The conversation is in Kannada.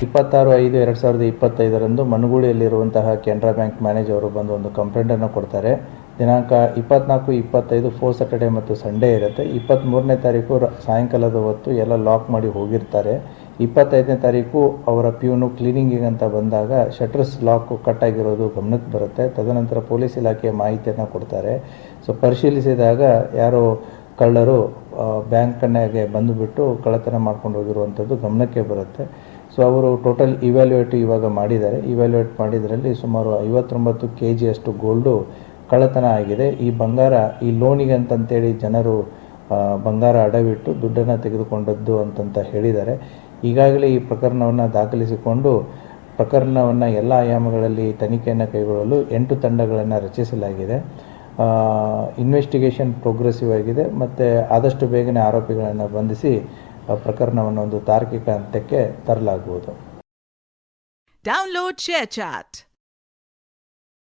26/5/2025 ಮನಗೂಳಿಯಲ್ಲಿರುವಂತಹ ಕೆನರಾ ಬ್ಯಾಂಕ್ ಮ್ಯಾನೇಜರು ಬಂದು ಒಂದು ಕಂಪ್ಲೇಂಟನ್ನು ಕೊಡ್ತಾರೆ. ದಿನಾಂಕ 24, 25 4 ಸ್ಯಾಟರ್ಡೆ ಮತ್ತು ಸಂಡೇ ಇರುತ್ತೆ. 23ನೇ ತಾರೀಕು ಸಾಯಂಕಾಲದ ಹೊತ್ತು ಎಲ್ಲ ಲಾಕ್ ಮಾಡಿ ಹೋಗಿರ್ತಾರೆ. 25ನೇ ತಾರೀಕು ಅವರ ಪ್ಯೂನು ಕ್ಲೀನಿಂಗಿಗೆ ಅಂತ ಬಂದಾಗ ಶಟರ್ಸ್ ಲಾಕ್ ಕಟ್ ಆಗಿರೋದು ಗಮನಕ್ಕೆ ಬರುತ್ತೆ. ತದನಂತರ ಪೊಲೀಸ್ ಇಲಾಖೆಯ ಮಾಹಿತಿಯನ್ನು ಕೊಡ್ತಾರೆ. ಸೊ ಪರಿಶೀಲಿಸಿದಾಗ ಯಾರೋ ಕಳ್ಳರು ಬ್ಯಾಂಕ್ನಾಗೆ ಬಂದುಬಿಟ್ಟು ಕಳ್ಳತನ ಮಾಡ್ಕೊಂಡು ಹೋಗಿರುವಂಥದ್ದು ಗಮನಕ್ಕೆ ಬರುತ್ತೆ. ಸೊ ಅವರು ಟೋಟಲ್ ಇವ್ಯಾಲ್ಯೂಯೇಟ್ ಇವಾಗ ಮಾಡಿದ್ದಾರೆ. ಇವ್ಯಾಲ್ಯೂಯೇಟ್ ಮಾಡಿದ್ರಲ್ಲಿ ಸುಮಾರು 59 kg ಗೋಲ್ಡು ಕಳ್ಳತನ ಆಗಿದೆ. ಈ ಬಂಗಾರ ಈ ಲೋನಿಗೆ ಅಂತಂತೇಳಿ ಜನರು ಬಂಗಾರ ಅಡವಿಟ್ಟು ದುಡ್ಡನ್ನು ತೆಗೆದುಕೊಂಡದ್ದು ಅಂತಂತ ಹೇಳಿದ್ದಾರೆ. ಈಗಾಗಲೇ ಈ ಪ್ರಕರಣವನ್ನು ದಾಖಲಿಸಿಕೊಂಡು ಪ್ರಕರಣವನ್ನು ಎಲ್ಲ ಆಯಾಮಗಳಲ್ಲಿ ತನಿಖೆಯನ್ನು ಕೈಗೊಳ್ಳಲು 8 ತಂಡಗಳನ್ನು ರಚಿಸಲಾಗಿದೆ. ಇನ್ವೆಸ್ಟಿಗೇಷನ್ ಪ್ರೋಗ್ರೆಸಿವ್ ಆಗಿದೆ ಮತ್ತು ಆದಷ್ಟು ಬೇಗನೆ ಆರೋಪಿಗಳನ್ನು ಬಂಧಿಸಿ ಪ್ರಕರಣವನ್ನು ಒಂದು ತಾರ್ಕಿಕ ಅಂತ್ಯಕ್ಕೆ ತರಲಾಗುವುದು. Download ShareChat.